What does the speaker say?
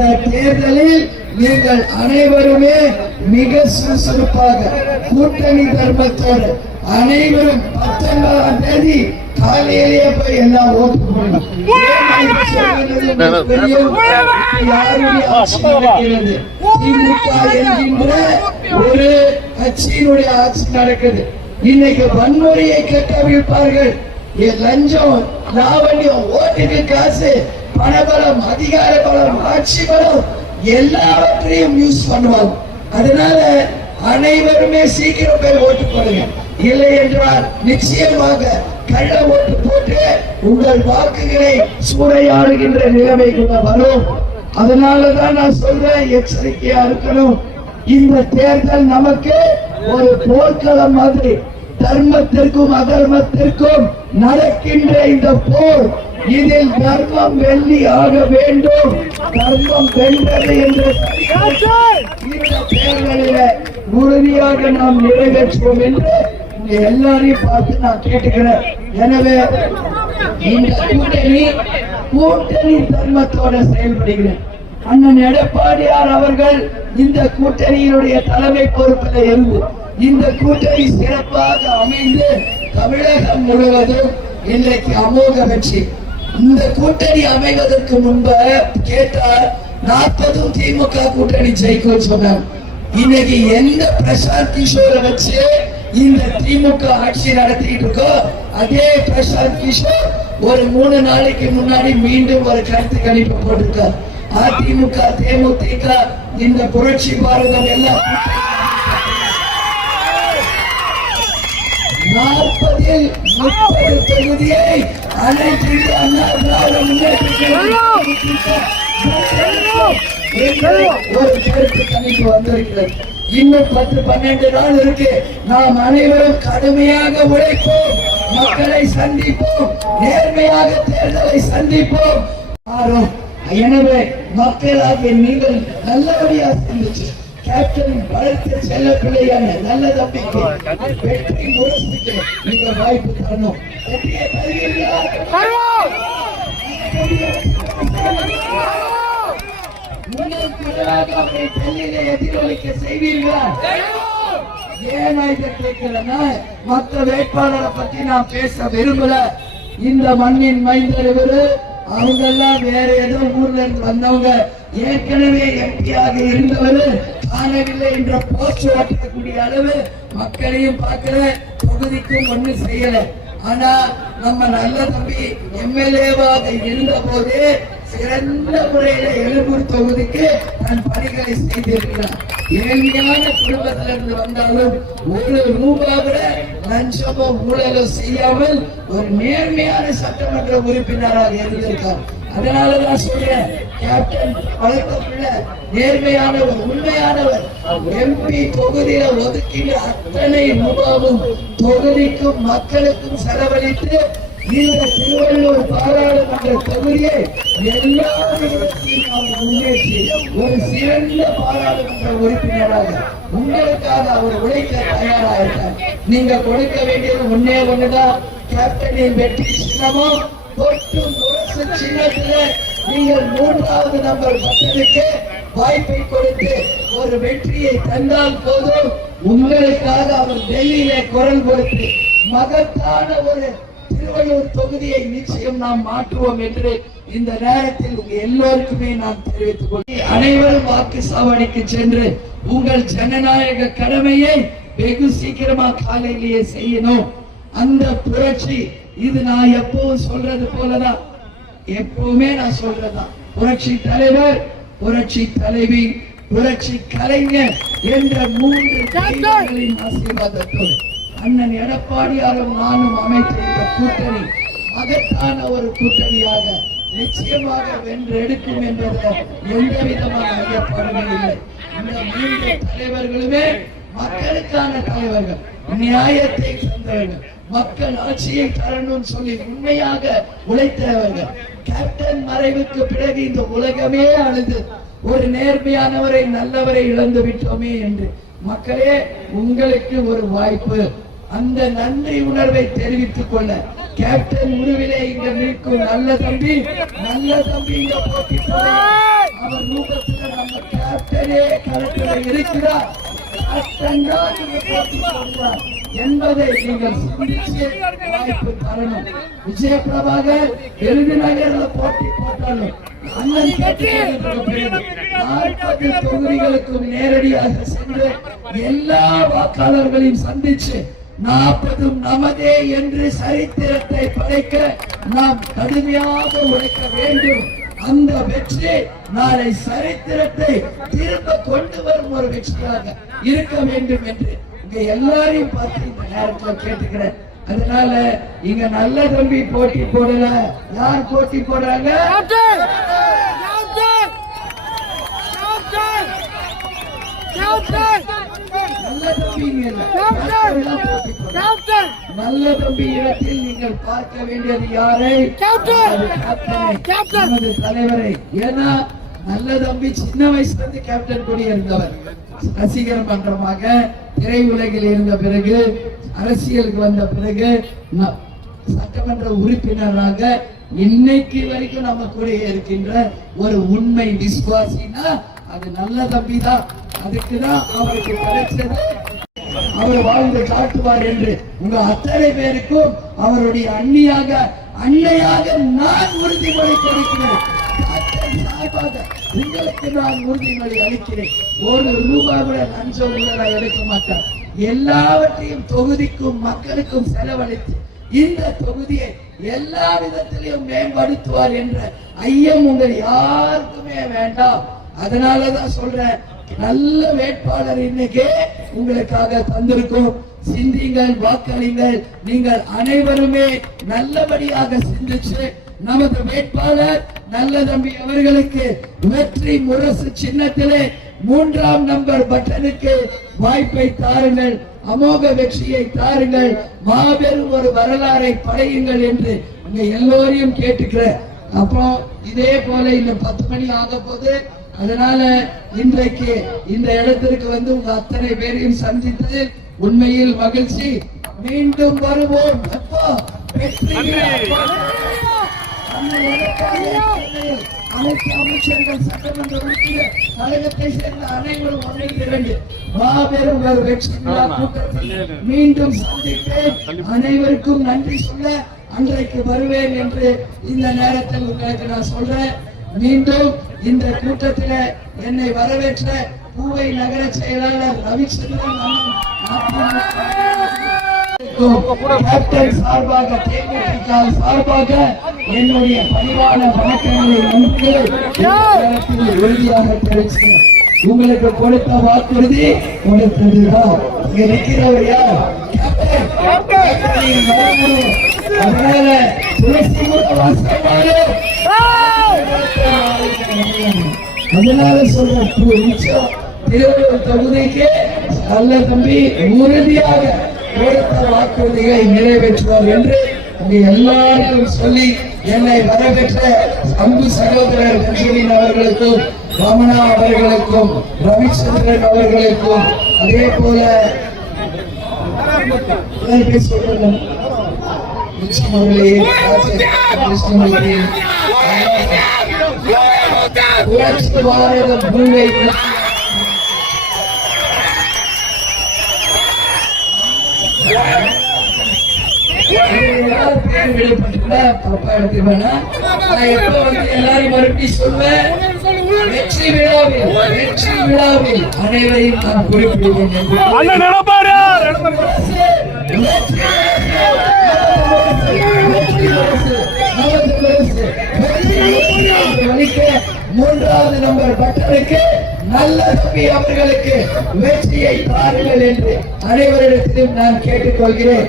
இந்த தேர்தலில் நீங்கள் அனைவருமே மிக சுறுசுறுப்பாக கூட்டணி தர்மத்தோடு அனைவரும் பத்தொன்பதாம் தேதி காலையிலேயே போய் எல்லாம் ஓட்டு என்கின்ற ஒரு கட்சியினுடைய ஆட்சி நடக்குது. இன்னைக்கு வன்முறையை கட்டவிழ்ப்பார்கள். லஞ்சம் லாவண்யம் ஓட்டுக்கு காசு பணபலம் அதிகார பலம் ஆட்சி பலம் எல்லாவற்றையும் யூஸ் பண்ணுவாங்க அதனால அனைவருமே சீக்கிரம் போய் ஓட்டு போடுங்க. இல்லை என்றால் நிச்சயமாக கள்ள ஓட்டு போட்டு உங்கள் வாக்குகளை சூறையாடுகின்ற நிலைமைக்குள்ள வரும் அதனாலதான் நான் சொல்றேன் எச்சரிக்கையா இருக்கணும். இந்த தேர்தல் நமக்கு ஒரு போர்க்களம் மாதிரி தர்மத்திற்கும் அதர்மத்திற்கும் நடக்கின்ற இந்த போர் இதில் தர்மம் வெள்ளி ஆக வேண்டும். தர்மம் வென்றது என்று உறுதியாக நாம் நிறைவேற்றுவோம் என்று எல்லாரையும் பார்த்து நான் கேட்டுக்கிறேன். எனவே இந்த கூட்டணி கூட்டணி தர்மத்தோட செயல்படுகிறேன். அண்ணன் எடப்பாடியார் அவர்கள் இந்த கூட்டணியினுடைய தலைமை பொறுப்பில் இருந்து இந்த கூட்டணி சிறப்பாக அமைந்து தமிழகம் முழுவதும் இன்றைக்கு அமோக வெற்றி. இந்த கூட்டணி அமைவதற்கு முன்ப கேட்டார் நாற்பதும் திமுக கூட்டணி ஜெயிக்கும் சொன்னார். இன்னைக்கு எந்த பிரசாந்த் கிஷோரை வச்சு இந்த திமுக ஆட்சி நடத்திட்டு இருக்கோ அதே பிரசாந்த் கிஷோர் ஒரு மூணு நாளைக்கு முன்னாடி மீண்டும் ஒரு கருத்து கணிப்பு போட்டிருக்கார். அதிமுக தேமுதிக இந்த புரட்சி பாரதம் எல்லாம் நாற்பதில் முப்பது தொகுதியை அனைத்து அண்ணா திராவிட முன்னேற்ற ஒரு வந்திருக்கிறது. இன்னும் பத்து பன்னெண்டு நாள் இருக்கு. நாம் அனைவரும் கடுமையாக உழைப்போம். மக்களை சந்திப்போம். நேர்மையாக தேர்தலை சந்திப்போம். எனவே மக்களாகிய நீங்கள் நல்லபடியாக சிந்திச்சு. கேப்டன் வளர்த்த செல்ல பிள்ளையான நல்ல தம்பிக்கு வெற்றி முரசுக்கு நீங்க வாய்ப்பு தரணும். வெற்றியை தருவீர்களா? உங்களுக்கு எதிராக அவரை டெல்லியிலே எதிரொலிக்க செய்வீர்களா? ஏன் இதை கேட்கிறேன்னா மற்ற வேட்பாளரை பத்தி நான் பேச விரும்பல. இந்த மண்ணின் மைந்தர் இவரு. அவங்க எல்லாம் வேற ஏதோ ஊர்ல இருந்து வந்தவங்க. ஏற்கனவே எம்பியாக இருந்தவர். காணவில்லை என்ற போஸ்ட் ஓட்டக்கூடிய அளவு மக்களையும் பார்க்கல தொகுதிக்கும் ஒண்ணு செய்யல. ஆனா நம்ம நல்ல தம்பி எம்எல்ஏவாக இருந்த போது சிறந்த முறையில எழும்பூர் தொகுதிக்கு தன் பணிகளை செய்திருக்கிறார். ஏழ்மையான குடும்பத்திலிருந்து வந்தாலும் ஒரு ரூபா கூட லஞ்சமோ ஊழலோ செய்யாமல் ஒரு நேர்மையான சட்டமன்ற உறுப்பினராக இருந்திருக்கார். அதனாலதான் சொல்றேன் கேப்டன் வளர்த்த நேர்மையானவர் உண்மையானவர். எம்பி தொகுதியில ஒதுக்கிற அத்தனை ரூபாவும் தொகுதிக்கும் மக்களுக்கும் செலவழித்து இந்த திருவள்ளூர் பாராளுமன்ற தொகுதியை எல்லா முன்னேற்றி ஒரு சிறந்த பாராளுமன்ற உறுப்பினராக உங்களுக்காக அவர் உழைக்க தயாராக நீங்க கொடுக்க வேண்டியது ஒன்னே ஒண்ணுதான். கேப்டனின் வெற்றி சின்னமும் தொட்டு முரசு சின்னத்துல நீங்கள் மூன்றாவது நம்பர் பட்டத்துக்கு வாய்ப்பை கொடுத்து ஒரு வெற்றியை தந்தால் போதும். உங்களுக்காக அவர் டெல்லியிலே குரல் கொடுத்து மகத்தான ஒரு திருவள்ளூர் தொகுதியை நிச்சயம் நாம் மாற்றுவோம் என்று இந்த நேரத்தில் உங்க எல்லோருக்குமே நான் தெரிவித்துக் கொள்கிறேன் அனைவரும் வாக்கு சாவடிக்கு சென்று உங்கள் ஜனநாயக கடமையை வெகு சீக்கிரமா காலையிலேயே செய்யணும். அந்த புரட்சி இது நான் எப்பவும் சொல்றது போலதான். எப்பவுமே நான் சொல்றதுதான். புரட்சி தலைவர் புரட்சி தலைவி புரட்சி கலைஞர் என்ற மூன்று தெய்வங்களின் ஆசீர்வாதத்தோடு அண்ணன் எடப்பாடியாரும் நானும் அமைத்திருந்த கூட்டணி மகத்தான ஒரு கூட்டணியாக நிச்சயமாக வென்றெடுக்கும் என்பதில் எந்த விதமான ஐயப்பாடுமே இல்லை. இந்த மூன்று தலைவர்களுமே மக்களுக்கான தலைவர்கள் நியாயத்தை தந்தவர்கள் மக்கள் ஆட்சியை தரணும்னு சொல்லி உண்மையாக உழைத்தவர்கள். கேப்டன் மறைவுக்கு பிறகு இந்த உலகமே அழுது ஒரு நேர்மையானவரை நல்லவரை இழந்து விட்டோமே என்று. மக்களே உங்களுக்கு ஒரு வாய்ப்பு. அந்த நன்றி உணர்வை தெரிவித்துக் கொள்ள. கேப்டன் உருவிலே இங்க நிற்கும் நல்ல தம்பி நல்ல தம்பி இங்க போட்டி போடுகிறார். அவர் மூக்க ஒரே களத்தில் இருக்கிறார். சட்டம்தான் இங்கு போட்டி போடுகிறார் என்பதை நீங்கள் வாய்ப்பு தரணும் விஜய பிரபாகர் விருதுநகர்ல போட்டி போட்டாலும் அண்ணன் கேட்டுக்கொண்டிருக்கிற நாற்பது தொகுதிகளுக்கும் நேரடியாக சென்று எல்லா வாக்காளர்களையும் சந்திச்சு நாற்பதும் நமதே என்று சரித்திரத்தை படைக்க நாம் கடுமையாக உழைக்க வேண்டும் அந்த வெற்றி நாளை சரித்திரத்தை திரும்ப கொண்டு வரும் ஒரு வெற்றியாக இருக்க வேண்டும் என்று இங்க எல்லாரையும் பார்த்து இந்த நேரத்தில் கேட்டுக்கிறேன். அதனால இங்க நல்ல தம்பி போட்டி போடல. யார் போட்டி போடுறாங்க? நல்ல தம்பி இடத்தில் நீங்கள் பார்க்க வேண்டியது யாரை? தலைவரை. ஏன்னா நல்ல தம்பி சின்ன வயசுல இருந்து கேப்டன் கொடி இருந்தவர் ரசிகர் மன்றமாக திரையுலகில் இருந்த பிறகு அரசியலுக்கு வந்த பிறகு சட்டமன்ற உறுப்பினராக இன்னைக்கு வரைக்கும் நம்ம கூட இருக்கின்ற ஒரு உண்மை விசுவாசினா அது நல்ல தம்பி தான் அதுக்கு தான் அவருக்கு கிடைச்சது. அவர் வாழ்ந்து காட்டுவார் என்று உங்க அத்தனை பேருக்கும் அவருடைய அண்ணியாக அன்னையாக நான் உறுதிமொழி கொடுக்கிறேன். சார்பாக உங்களுக்கு நான் உறுதிமொழி அளிக்கிறேன் ஒரு ரூபாய் கூட லஞ்சம் கூட எடுக்க மாட்டேன் எல்லாவற்றையும் தொகுதிக்கும் மக்களுக்கும் செலவழித்து இந்த தொகுதியை எல்லா விதத்திலையும் மேம்படுத்துவார் என்ற ஐயம் உங்கள் யாருக்குமே வேண்டாம். அதனாலதான் சொல்றேன் நல்ல வேட்பாளர் இன்னைக்கு உங்களுக்காக தந்திருக்கும். சிந்திங்கள் வாக்களிங்கள் நீங்கள் அனைவருமே நல்லபடியாக சிந்திச்சு நமது வேட்பாளர் நல்ல தம்பி அவர்களுக்கு வெற்றி முரசு சின்னத்திலே மூன்றாம் நம்பர் பட்டனுக்கு வாய்ப்பை தாருங்கள் அமோக வெற்றியை தாருங்கள் மாபெரும் ஒரு வரலாறை படையுங்கள் என்று உங்க எல்லோரையும் கேட்டுக்கிறேன் அப்புறம் இதே போல இந்த பத்து மணி ஆக போது அதனால இன்றைக்கு இந்த இடத்திற்கு வந்து உங்க அத்தனை பேரையும் சந்தித்து உண்மையில் மகிழ்ச்சி. மீண்டும் வருவோம். எப்போ வெற்றி அனைத்து அமைச்சர்கள் சட்டமன்ற உறுப்பினர் கழகத்தை சேர்ந்த அனைவரும் ஒன்றை மாபெரும் ஒரு வெற்றி மீண்டும் சந்திப்பேன். அனைவருக்கும் நன்றி சொல்ல அன்றைக்கு வருவேன் என்று இந்த நேரத்தில் உங்களுக்கு நான் சொல்றேன். மீண்டும் இந்த கூட்டத்தில் என்னை வரவேற்ற பூவை நகர செயலாளர் ரவிச்சந்திரன் அண்ணன் சார்பாக தேமுதிக சார்பாக என்னுடைய பணிவான வணக்கங்களை நன்றி உறுதியாக தெரிவிக்கிறேன் உங்களுக்கு கொடுத்த வாக்குறுதி கொடுத்ததுதான். இங்க நிற்கிறவர் யார். அதனால துளசி. அதனால சொல்றேன் பு- நிச்சயம் திருவள்ளூர் தொகுதிக்கு நல்ல தம்பி உறுதியாக கொடுத்த வாக்குறுதிகளை நிறைவேற்றுவார் என்று உங்க எல்லாருக்கும் சொல்லி என்னை வரவேற்ற அன்பு சகோதரர் பெஞ்சமின் அவர்களுக்கும் ரமணா அவர்களுக்கும் ரவிச்சந்திரன் அவர்களுக்கும் அதே போல யார் பாரத பூவை தப்பா எடுத்துக்க வேணாம். நான் எப்ப வந்து எல்லாரையும் மறுபடியும் சொல்வேன் வெற்றி விழாவில் வெற்றி விழாவில் அனைவரையும் நான் குறிப்பிடுவேன் மூன்றாவது நம்பர் பட்டனுக்கு நல்ல தம்பி அவர்களுக்கு வெற்றியை தாருங்கள் என்று அனைவரிடத்திலும் நான் கேட்டுக்கொள்கிறேன்